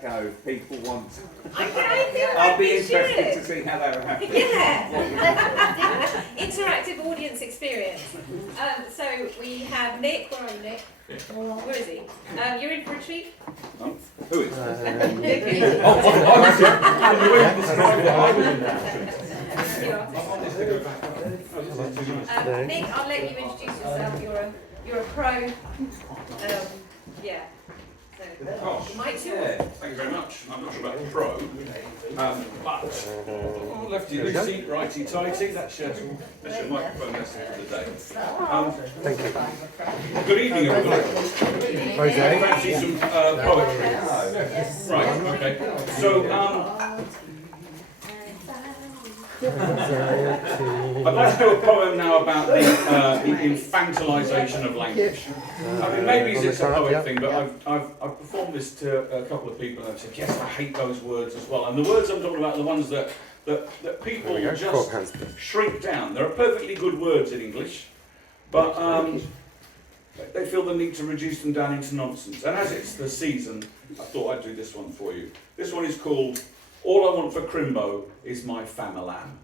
that go if people want. I think I'll be interested to see how that will happen. Yeah. Interactive audience experience. So we have Nick. Where are you, Nick? Where is he? You're in for a treat. Who is? Nick, I'll let you introduce yourself. You're a pro. Yeah. Gosh, thank you very much. I'm not sure about the pro, but lefty loosey, righty tighty, that's your microphone lesson for the day. Thank you. Good evening, everybody. Fancy some poetry? Right, okay. So, I'd like to do a poem now about the infantilisation of language. I mean, maybe it's a poet thing, but I've performed this to a couple of people and they've said, yes, I hate those words as well. And the words I'm talking about are the ones that people just shrink down. There are perfectly good words in English, but they feel the need to reduce them down into nonsense. And as it's the season, I thought I'd do this one for you. This one is called All I Want for Crimbo is My Famalam.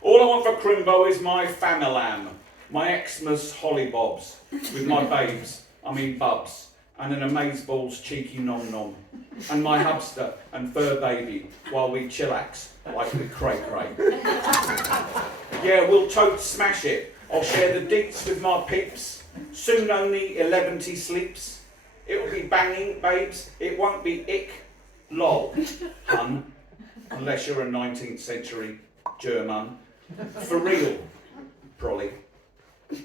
All I want for Crimbo is my Famalam, my Xmas hollybobs, with my babes, I mean bubs, and an amazeballs cheeky nom nom, and my hubster and fur baby, while we chillax like we cray cray. Yeah, we'll tote smash it. I'll share the deets with my peeps. Soon only 11 sleeps. It'll be banging, babes. It won't be ick. Lol, hun, unless you're a 19th century German. For real, Prolly. Now,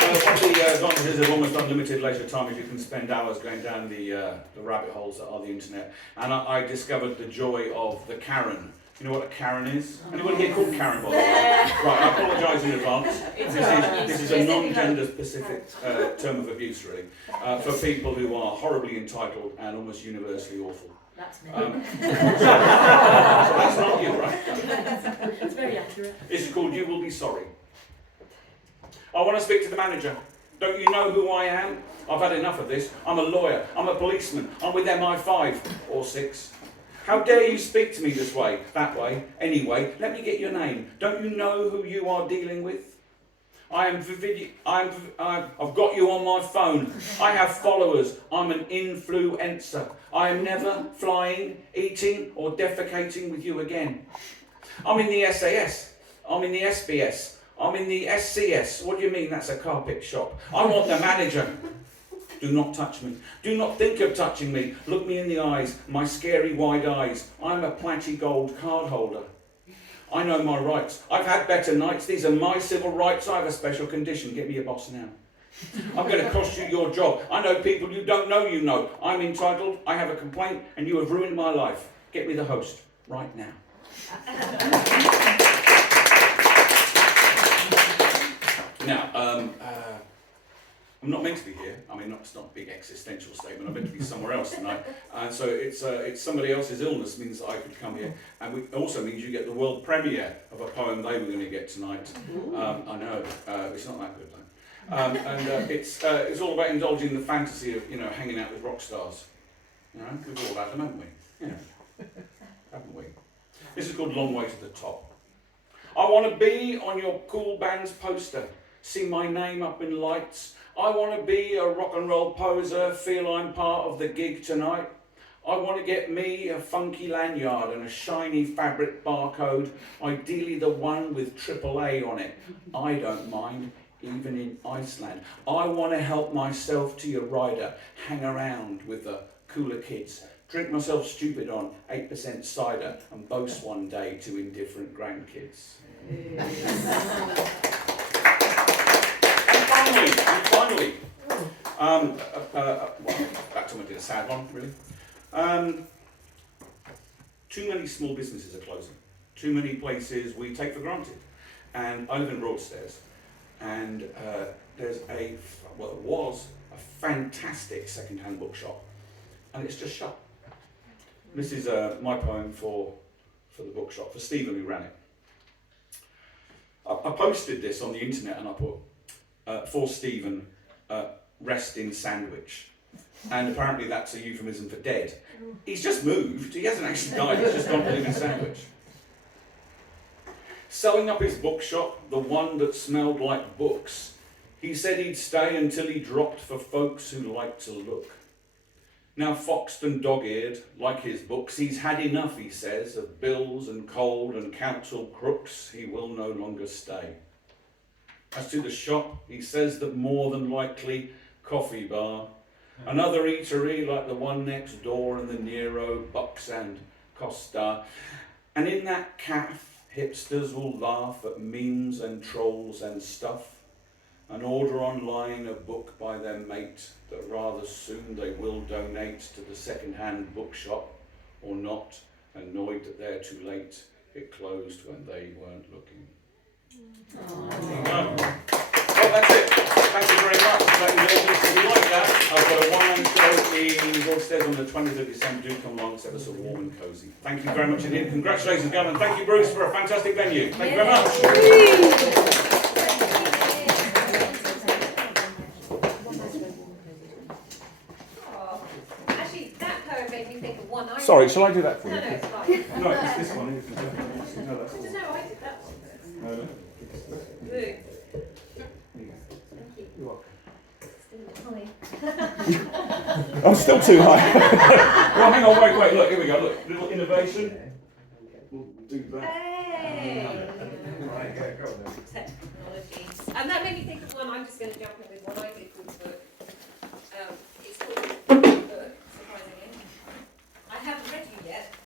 one of the advantages of almost unlimited leisure time is you can spend hours going down the rabbit holes that are the internet. And I discovered the joy of the Karen. You know what a Karen is? Anyone here called Karen, by the way? Right, I apologise in advance. This is a non-gender specific term of abuse, really, for people who are horribly entitled and almost universally awful. That's me. So that's not you, right? That's very accurate. This is called You Will Be Sorry. I want to speak to the manager. Don't you know who I am? I've had enough of this. I'm a lawyer. I'm a policeman. I'm with MI5 or 6. How dare you speak to me this way, that way, anyway? Let me get your name. Don't you know who you are dealing with? I've got you on my phone. I have followers. I'm an influencer. I am never flying, eating, or defecating with you again. I'm in the SAS. I'm in the SBS. I'm in the SCS. What do you mean that's a carpet shop? I want the manager. Do not touch me. Do not think of touching me. Look me in the eyes, my scary wide eyes. I'm a platy gold card holder. I know my rights. I've had better nights. These are my civil rights. I have a special condition. Get me a boss now. I'm going to cost you your job. I know people you don't know you know. I'm entitled. I have a complaint and you have ruined my life. Get me the host right now. Now, I'm not meant to be here. I mean, it's not a big existential statement. I'm meant to be somewhere else tonight. And so it's somebody else's illness means that I could come here. And it also means you get the world premiere of a poem they were going to get tonight. I know, it's not that good though. And it's all about indulging the fantasy of, hanging out with rock stars. We've all had them, haven't we? Haven't we? This is called Long Way to the Top. I want to be on your cool band's poster. See my name up in lights. I want to be a rock and roll poser, feel I'm part of the gig tonight. I want to get me a funky lanyard and a shiny fabric barcode, ideally the one with AAA on it. I don't mind, even in Iceland. I want to help myself to your rider, hang around with the cooler kids, drink myself stupid on 8% cider and boast one day to indifferent grandkids. And finally, back to a sad one, really. Too many small businesses are closing. Too many places we take for granted. And I live in Broadstairs, and there's was a fantastic second-hand bookshop, and it's just shut. This is my poem for the bookshop, for Stephen who ran it. I posted this on the internet and I put, for Stephen, rest in sandwich. And apparently that's a euphemism for dead. He's just moved, he hasn't actually died, he's just gone to live in Sandwich. Selling up his bookshop, the one that smelled like books, he said he'd stay until he dropped for folks who like to look. Now foxed and dog-eared, like his books, he's had enough, he says, of bills and cold and council crooks, he will no longer stay. As to the shop, he says that more than likely, coffee bar, another eatery like the one next door in the Nero, Bucks and Costa. And in that caff, hipsters will laugh at memes and trolls and stuff, and order online a book by their mate that rather soon they will donate to the second-hand bookshop, or not, annoyed that they're too late. It closed when they weren't looking. Well, that's it. Thank you very much. If you like that, I've got a one-man show in Broadstairs on the 20th of December. Do come along, it's ever so warm and cosy. Thank you very much indeed. Congratulations, Gavin. Thank you, Bruce, for a fantastic venue. Thank you very much. Oh, actually, that poem made me think of one I Sorry, shall I do that for No, you? no, it's fine. No, it's this one. Isn't it? No, that's I don't know, I did that one first. no, no. Blue. You're welcome. Hi. I'm still too high. Well, hang on, wait, look, here we go, look, little innovation. We'll do that. Hey! Right, yeah, go on then. Technology. And that made me think of one I'm just going to jump in with